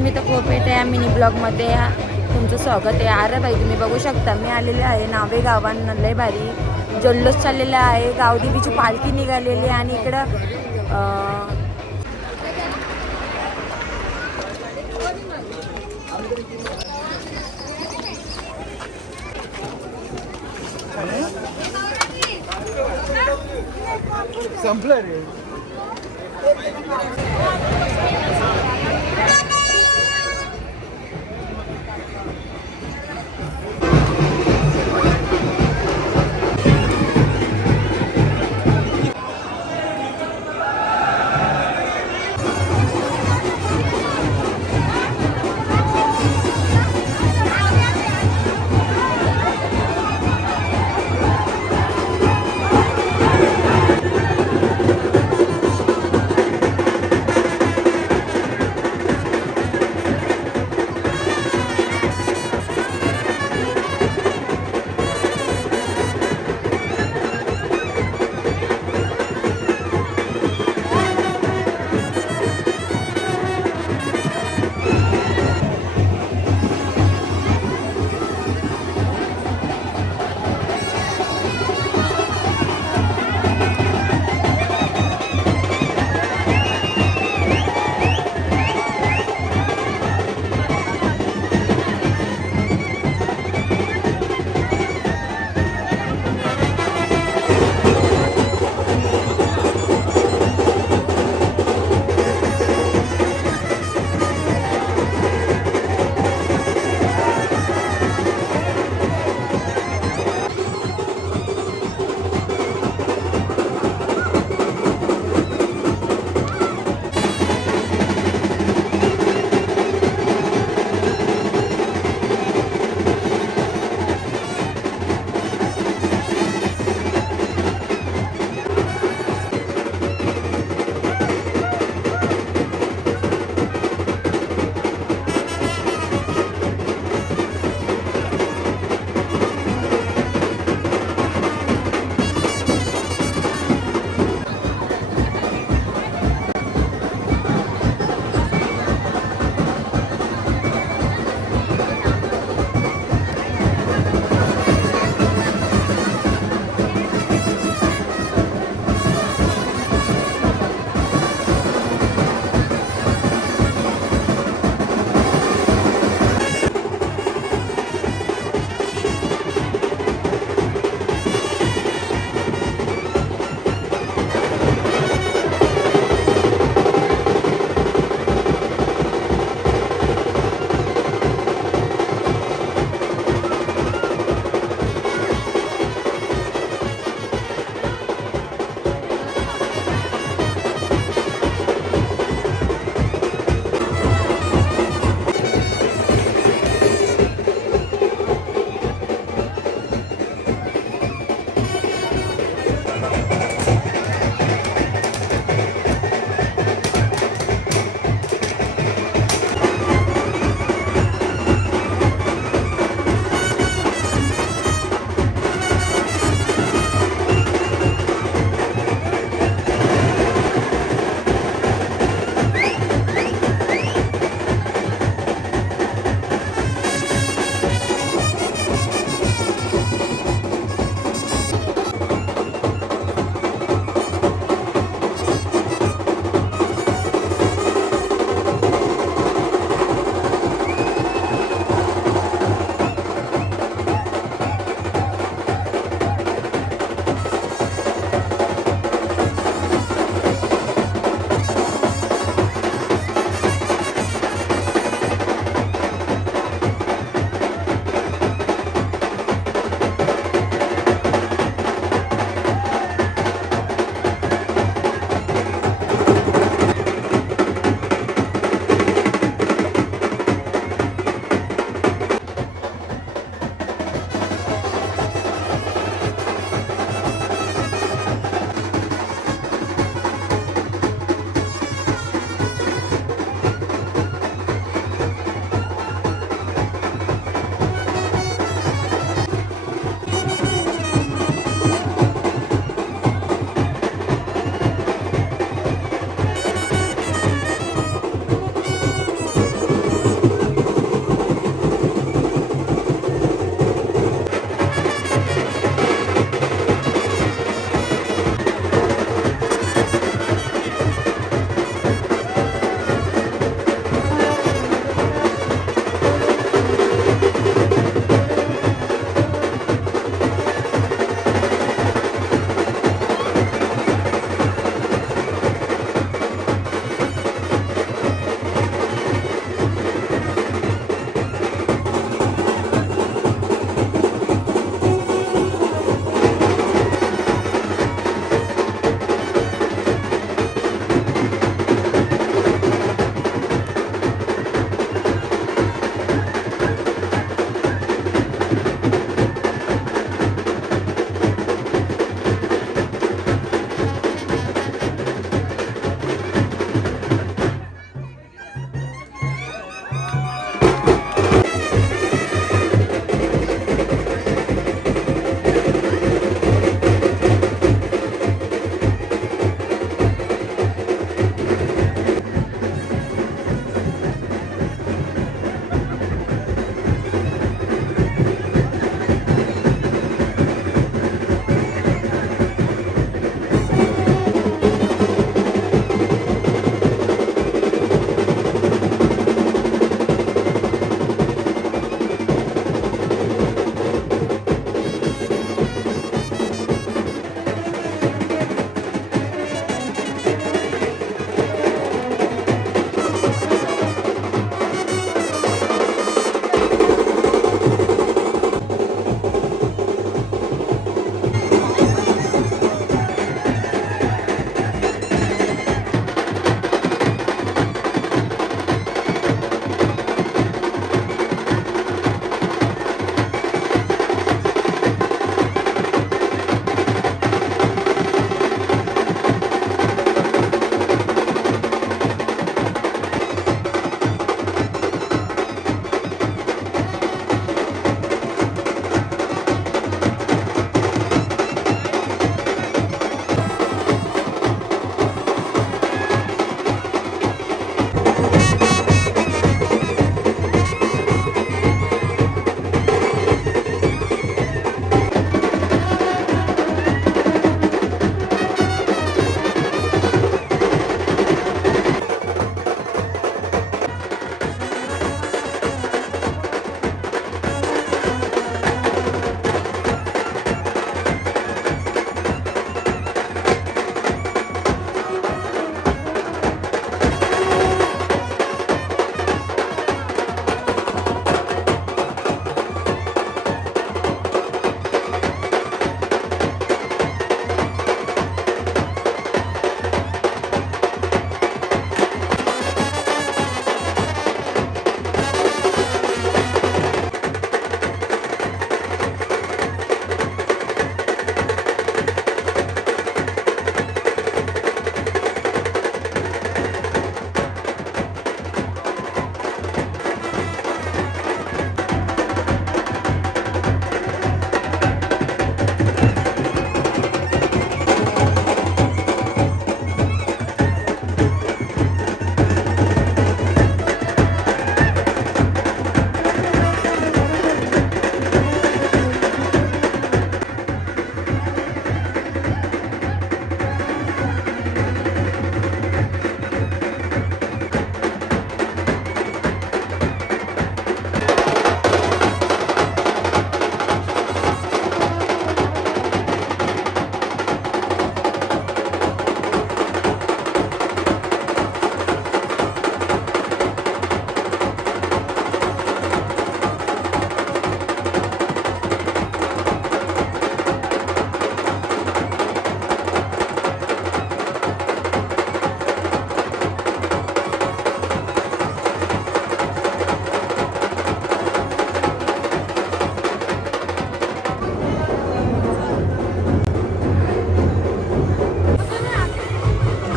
मी तर कोपेट या मिनी ब्लॉगमध्ये तुमचं स्वागत आहे. अरे बाई तुम्ही बघू शकता मी आलेले आहे नावे गावांना. लय भारी जल्लोष चाललेला आहे. गावदेवीची पालखी निघालेली आहे आणि इकडं संपलं रे.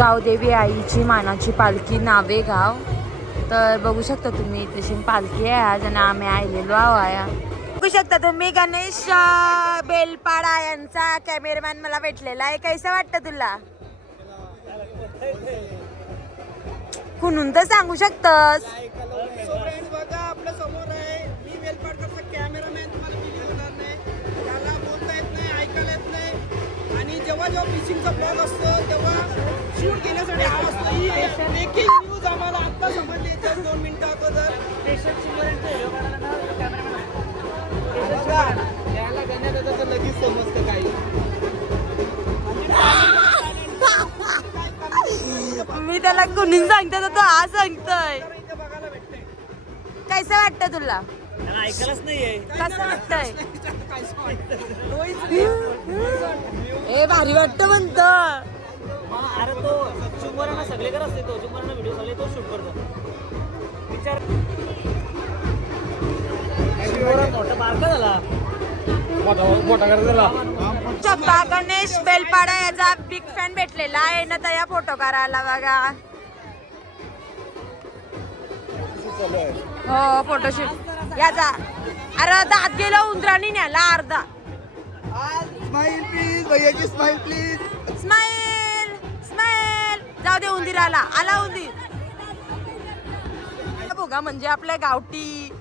गावदेवी आईची मानाची पालखी नावेगाव. तर बघू शकता तुम्ही तशी पालखी आहे आज आणि आम्ही आलेलो आहो. बघू शकता तुम्ही गणेश बेलपाडा यांचा कॅमेरामॅन मला भेटलेला आहे. कैसा वाटतं तुला? कुणून तर सांगू शकतस. बघा आपल्या समोर आहे मी बेलपाडचा कॅमेरामॅन. तुम्हाला किती होणार नाही, त्याला बोलता येत नाही, ऐकायला येत नाही. आणि जेव्हा जेव्हा फिशिंगचा ब्लॉग असतो तेव्हा शूट घेण्यासाठी हा असतो. ही ब्रेकिंग न्यूज आम्हाला आत्ता समजली 2 मिनिटं अगोदर. त्याला गाण्यात येतं तर लगेच समजतं काही. मी त्याला कुणीन सांगतो तर तो हा सांगतोय. इथे बघायला भेटतंय. कैसा वाटतं तुला? ऐकायलाच नाहीये. कसं वाटतंय? काहीच वाटतं. ए भारी वाटतं म्हणत. अरे तो चुंबराना सगळेकडे असते, तो चुंबराना व्हिडिओ सगळे तो शूट करतो. विचार मोठा बारका झाला. चप्पा गणेश बेलपाडा याचा बिग फॅन भेटलेला आहे ना, त्या फोटो करायला बघा. हो फोटोशूट याचा. अरे दात गेला उंदराने न्याला अर्धा. स्माइल प्लीज भैयाची स्माइल प्लीज. Smile smile. जाऊ दे उंदीर आला उंदीर. बघा म्हणजे आपल्या गावठी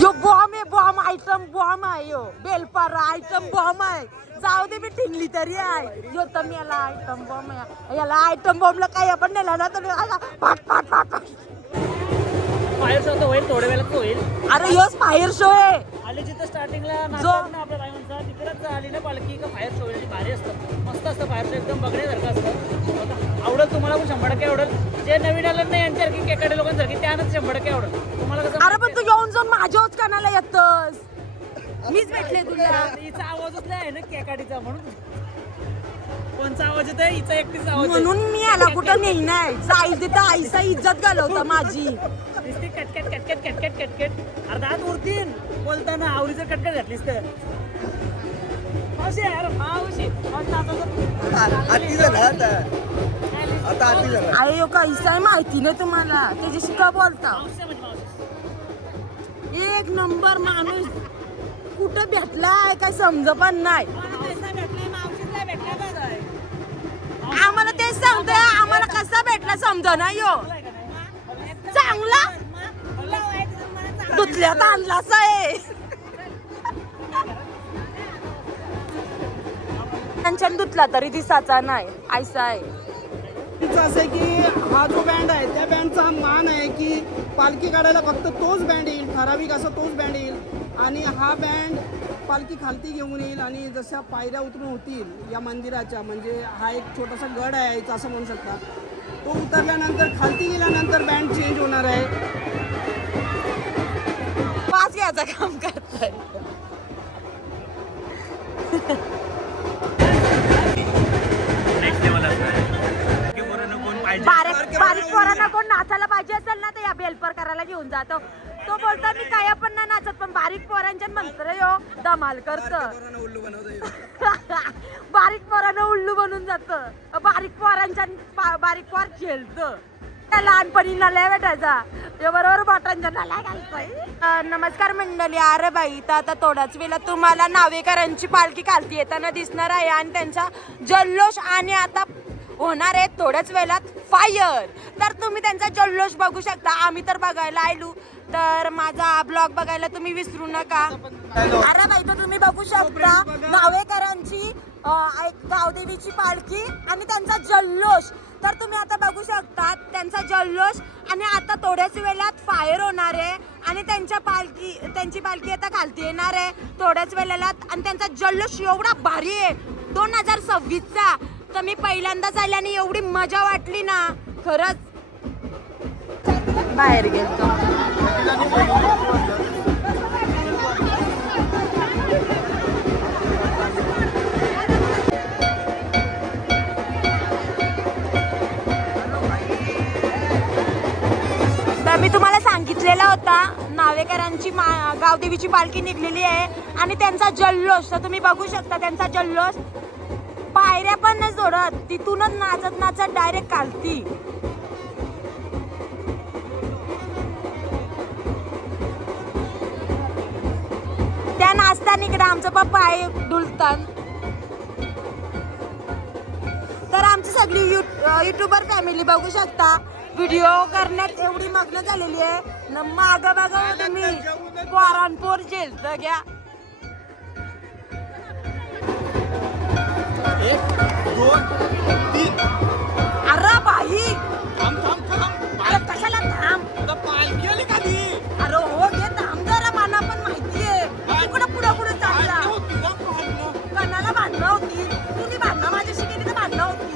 यो बॉम्ब आयटम बॉम्ब आहे. यो बेलपारा आयटम बॉम्ब आहे. जाऊ दे मी ठिंगली तरी आहे. यो तर मी याला आयटम बॉम्ब आहे. याला आयटम बॉम्बला काही आपण नेला ना तर फाट फाट फाट फाट. फायर शो तर होईल, थोड्या वेळात होईल. अरे योच फायर शो आहे. आली जिथं स्टार्टिंगला नाचतात ना आपल्या बायमांचा, तिकडेच आली ना पालखी का फायर शो होईल. भारी असतं, मस्त असतं फायर शो, एकदम बघण्यासारखं असतं. आवडत तुम्हाला पण 100% आवडेल. जे नवीन आलं नाही यांच्यासारखी केकाडे लोकांसारखी त्यानंच 100% आवडेल तुम्हाला. कसं अरे पण तू येऊन जाऊन माझ्याच कानाला येतस. मीच भेटले तुला. हिचा आवाजच नाही आहे ना केकाडीचा, म्हणून कोणचा आवाज येत आहे? हिचा एकटीचा आवाज आहे. म्हणून मी याला कुठं नेई नाही. जाईल तिथं आईसा इज्जत घालवता माझी. नुसती कटकट कटकट कटकट कटकट अर्धात उरतीन बोलताना आवडीचं कटकट घातलीस तर मावशी यार मावशी आती झाला आता आती झाला. अरे यो कैसा आहे माहिती नाही तुम्हाला. त्याच्याशी का बोलता? मावशी म्हणजे मावशी. एक नंबर माणूस. कुठं भेटलाय काय समज पण नाही. आम्हाला तेच सांगतोय, आम्हाला कसा भेटला समज नाही. यो चांगला दुधल्यात आणलाच आहे. त्यांच्या दुधला तरी दिसाचा नाही ऐसा आहे. असं आहे की हा जो बँड आहे त्या बँडचा मान आहे की पालखी काढायला फक्त तोच बँड येईल, ठराविक असा तोच बँड येईल. आणि हा बँड पालखी खालती घेऊन येईल आणि जशा पायऱ्या उतरून होतील या मंदिराच्या, म्हणजे हा एक छोटासा गड आहे याचा असं म्हणू शकता, तो उतरल्यानंतर खालती गेल्यानंतर बँड चेंज होणार आहे. पाच घ्यायचं काम करतोय. बारीक पोरांना कोण नाचायला पाहिजे असेल ना तर या बेलपर करायला घेऊन जातो. तो बोलतो मी काय पण नाही नाचत, पण बारीक पोरांच्या मंत्र यो धमाल करत. बारीक पोरांना उल्लू बनून जात. बारीक पोरांच्या बारीक पोर खेळत. लहानपणी नाल्या भेटायचा बरोबर बॉटांच्या नाल्या घालतोय. नमस्कार मंडळी. अरे बाई तर आता थोड्याच वेळात तुम्हाला नावेकरांची पालखी खालती येताना दिसणार आहे आणि त्यांचा जल्लोष आणि आता होणार आहे थोड्याच वेळात फायर. तर तुम्ही त्यांचा जल्लोष बघू शकता. आम्ही तर बघायला आलो, तर माझा ब्लॉग बघायला तुम्ही विसरू नका. अरे बाई तर तुम्ही बघू शकता नावेकरांची गावदेवीची पालखी आणि त्यांचा जल्लोष. तर तुम्ही आता बघू शकता त्यांचा जल्लोष आणि आता थोड्याच वेळात फायर होणार आहे आणि त्यांची पालखी आता खालती येणार आहे थोड्याच वेळात. आणि त्यांचा जल्लोष एवढा भारी आहे 2026चा. तर मी पहिल्यांदाच आले आणि एवढी मजा वाटली ना खरंच. बाहेर गेलतो. तर मी तुम्हाला सांगितलेला होता नावेकरांची गावदेवीची पालखी निघलेली आहे आणि त्यांचा जल्लोष. तर तुम्ही बघू शकता त्यांचा जल्लोष पायऱ्या पण नाही सोडत, तिथूनच नाचत नाचत डायरेक्ट खालती. त्या नाचताना इकडे आमचा पप्पा आहे डुलतान. तर आमची सगळी युट्यूबर फॅमिली बघू शकता, व्हिडिओ करण्यात एवढी मग्न झालेली आहे न. माग बघा तुम्ही पोरांपोर झेलत घ्या. 1 2 3. अरे बाई, थांब थांब थांब. अरे कशाला थांब. आता पालखी आली का ती? अरे हो घे थांब जरा, मला पण माहितीये तिकडं पुढं पुढे चालला. कणाला भांडणं होती, तुम्ही भांडणं माझ्याशी केली तर भांडणं होती.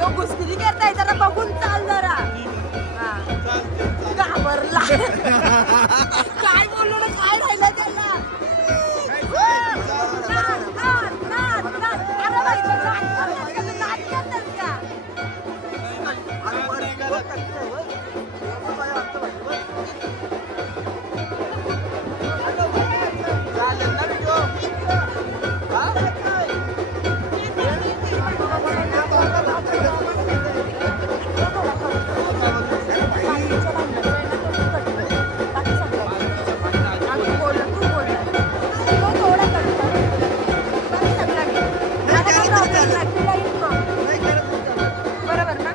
यो घुसखोरी करताय, जरा बघून चाल जरा. हा. घाबरला. काय बोललो ना, काय राहिलं त्याला. नाच, नाच, नाच, नाच. अरे बाई, तू नाच करतेस का? तू नाच करतेस का? बरोबर ना.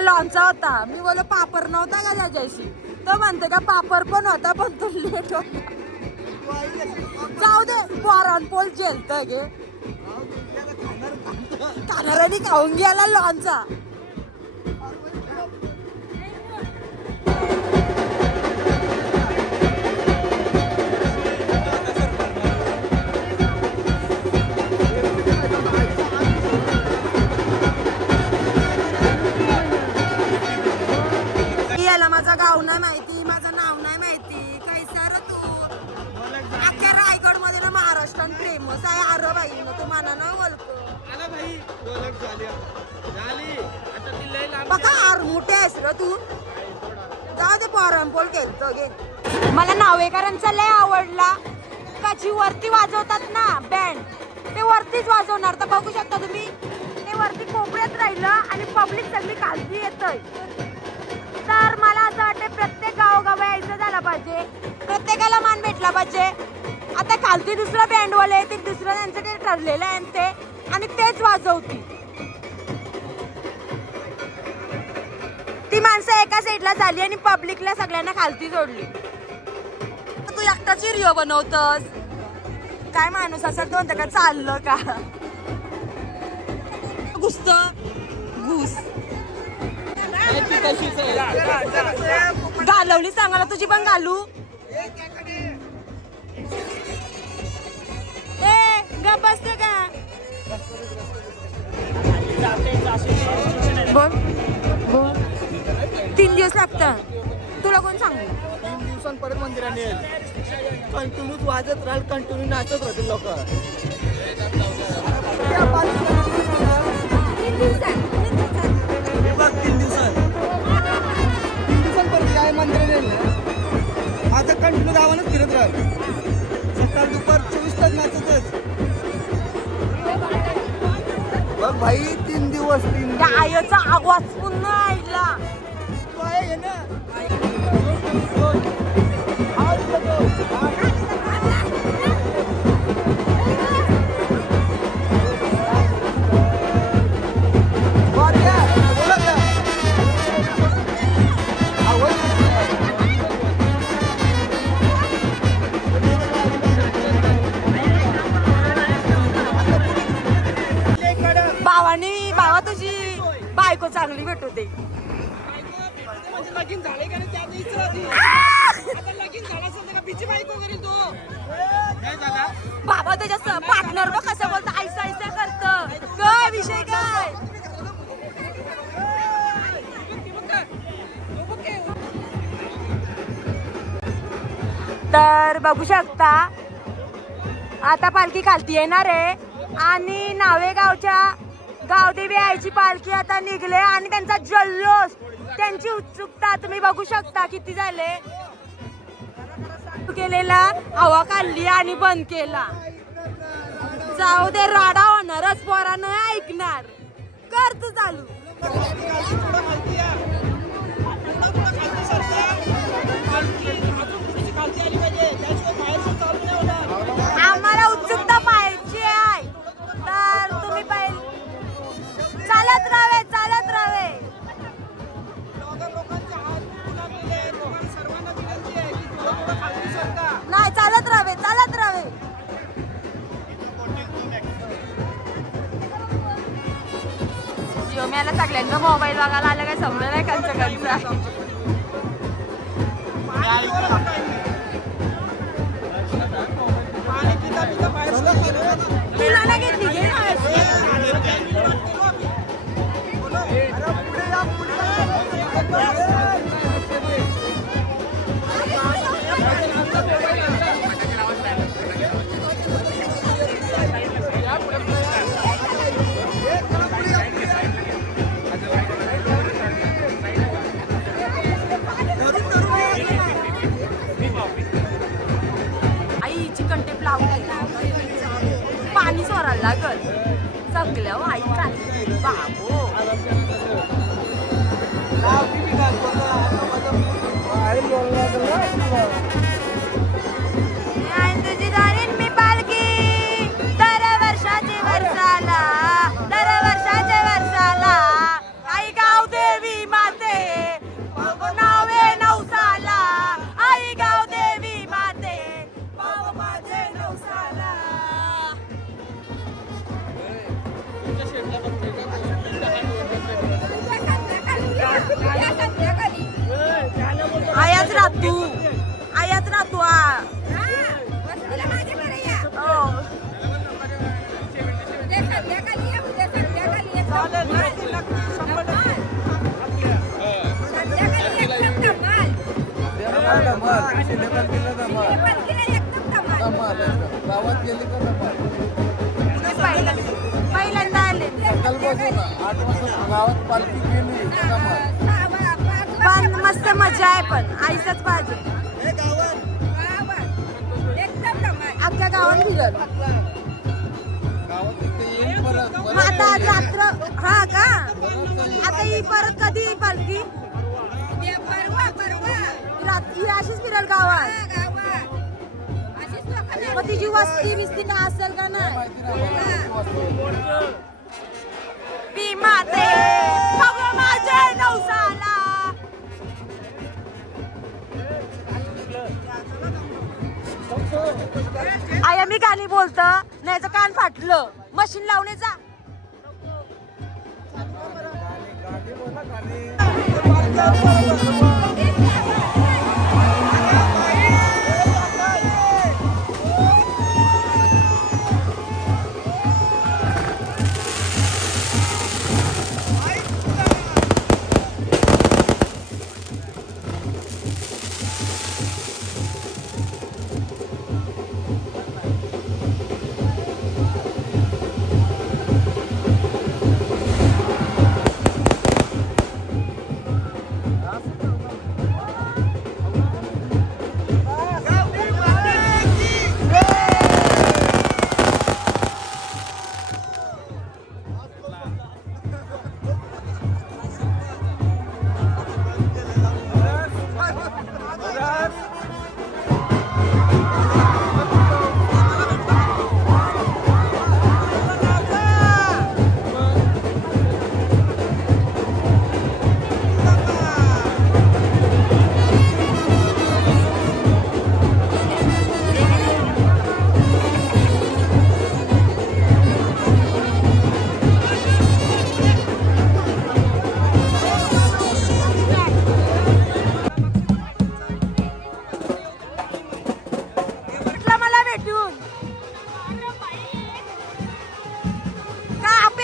लॉनचा होता. मी बोल पापर नव्हता का त्याच्याशी, तो म्हणते का पापर पण होता पण तो लेट होता. जाऊ दे, पोरान पोल झेलत गे. खाणाऱ्याने खाऊन गेला लॉनचा. माझं गाव नाही माहिती, माझं नाव नाही माहिती. काय सर तू अख्ख्या रायगड मध्ये ना महाराष्ट्रात फेमस आहे. अरे बाई ना तुम्हाला ना बघा आर मोठे आहेस र तू. जाऊ दे, पोरांपोल खेळतो घे. मला नावेकरांचा लय आवडला. कशी वरती वाजवतात ना बँड, ते वरतीच वाजवणार. तर बघू शकता तुम्ही, ते वरती कोपऱ्यात राहिलं आणि पब्लिक सगळी खालती येतय. तर मला असं वाटतं प्रत्येक गावोगाव यायचं झालं पाहिजे, प्रत्येकाला मान भेटला पाहिजे. आता खालती दुसरा बँडवाले येतील, दुसरं त्यांचं काही ठरलेलं आहे ते, आणि तेच वाजवतील. ती माणसं एका साईडला झाली आणि पब्लिकला सगळ्यांना खालती जोडली. तू एकटाच व्हिडिओ बनवतस काय? माणूस असं दोन का चाललं का? घुसत घुस घालवली सांगायला तुझी पण घालू. का बसते का जाते जाशील बोल बोल 3 दिवस लागतात तुला कोण सांगू 3 दिवसांत परत मंदिरात येईल कंटिन्यू वाजत राहील कंटिन्यू नाचत राहतील लोक 3 दिवसांत परत काय मंदिरात येईल ना आता कंटिन्यू गावानच फिरत राहील सकाळ दुपार 24 तास नाचतच बघ भाई 3 दिवस 3 त्या आईचा आवाज पुन्हा ऐकला आहे ना भावा तुझी बायको चांगली भेटू दे म्हणजे लगीन झाले का नाही त्या दिवशी आधी आता लगीन झालं असेल तर बिची बायको करील तो काय झाला बाबा तुझ्या पार्टनर बघ कसं बोलतं ऐसा ऐसा करतं काय विषय काय तर बघू शकता आता पालखी खालती येणार आहे आणि नावेगावच्या गावदेवी आईची पालखी आता निघले आणि त्यांचा जल्लोष त्यांची उत्सुकता तुम्ही बघू शकता किती झाले केलेला हवा काढली आणि बंद केला जाऊ दे राडा होणारच पोरानं ऐकणार कर तू चालू आम्हाला उत्सुकता पाहिजे आहे तर तुम्ही पहिले चालत राहावे नाही चालत राहावे मला सगळ्यांना मोबाईल बघायला आलं काय समजलं नाही कंचा तुला नाही घेतली घे आई चिकन टेप लावली पाणी सोरायला लागल चांगल्या आई काय बाबो तुझी दारीन मी पालखी दर वर्षाच्या वर्षाला आई गाव देवी माते नावे नवसाला आई गाव देवी माते पाव माझे नवसाला आयाच राहतो गावात गेली पहिल्यांदा आले 8 वाजता गावात पालखी गेली पण मस्त मजा आहे पण आईचंच पाहिजे अख्ख्या गावात फिरत मग आता रात्र हा का आता ही परत कधी येईल पालखी ही अशीच फिरल गावात मग तिची वस्ती बिस्ती ना असेल का नाही माते माझे नवसाला आया मी गाणी बोलत नाही कान फाटलं मशीन लावणे जा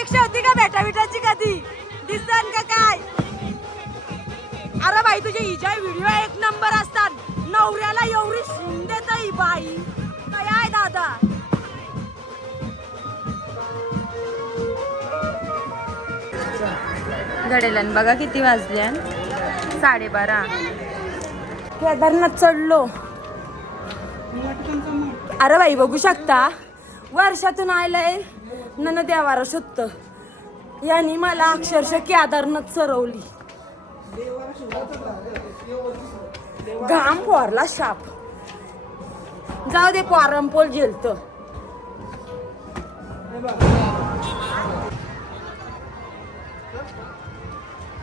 अपेक्षा होती का भेटाची कधी दिसन का काय? अरे बाई तुझे हिच्या व्हिडिओ एक नंबर असतात. नवऱ्याला एवढी शिंदेत ही बाई काय आहे दादा. घडेलन बघा किती वाजले 12:30. केदारनाथ चढलो. अरे बाई बघू शकता वर्षातून आलंय नन देवारा शुद्ध यांनी मला अक्षरशः केदारनाथ चरवली. घाम फोरला शाप. जाऊ दे पारंपोल झेलत.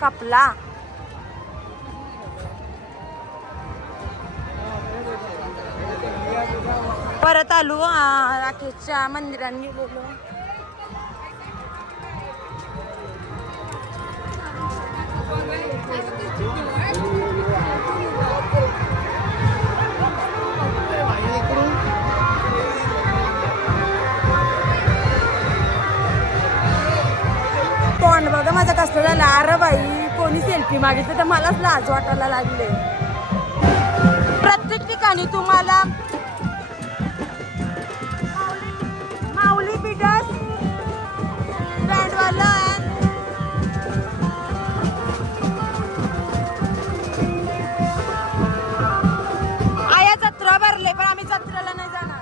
कापला परत आलो राकेशच्या मंदिरात गेलेलो. तोंड बघा माझं कसं झालं. अरे बाई कोणी सेल्फी मागितलं तर मलाच लाज वाटायला लागले. प्रत्येक ठिकाणी तुम्हाला माऊली बिडस बँडवाला आया जत्रा भरले पण आम्ही जत्रेला नाही जाणार.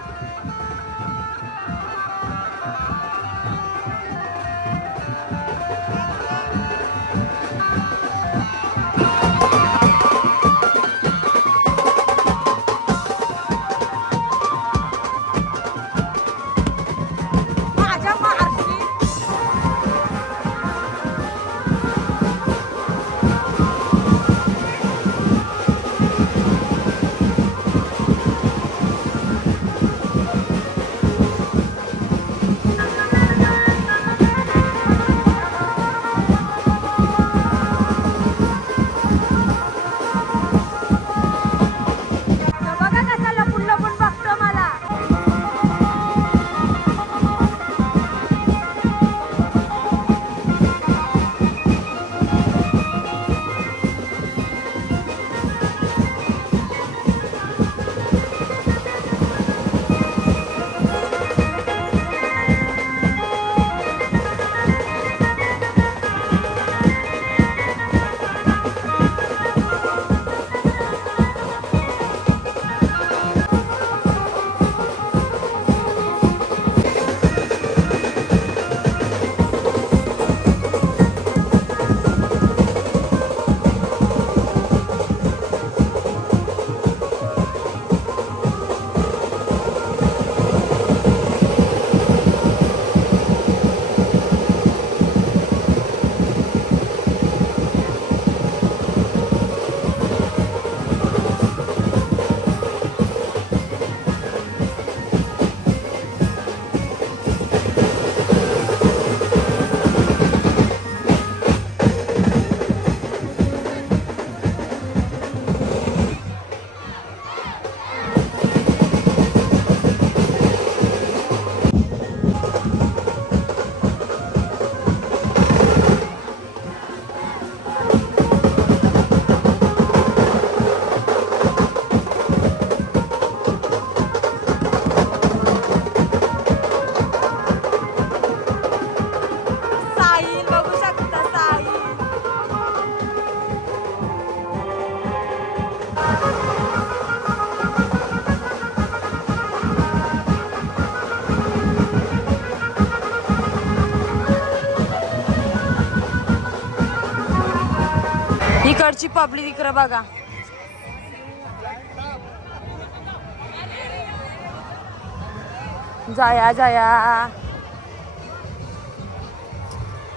इकडची पब्लिक इकडे बघा. जाया जाया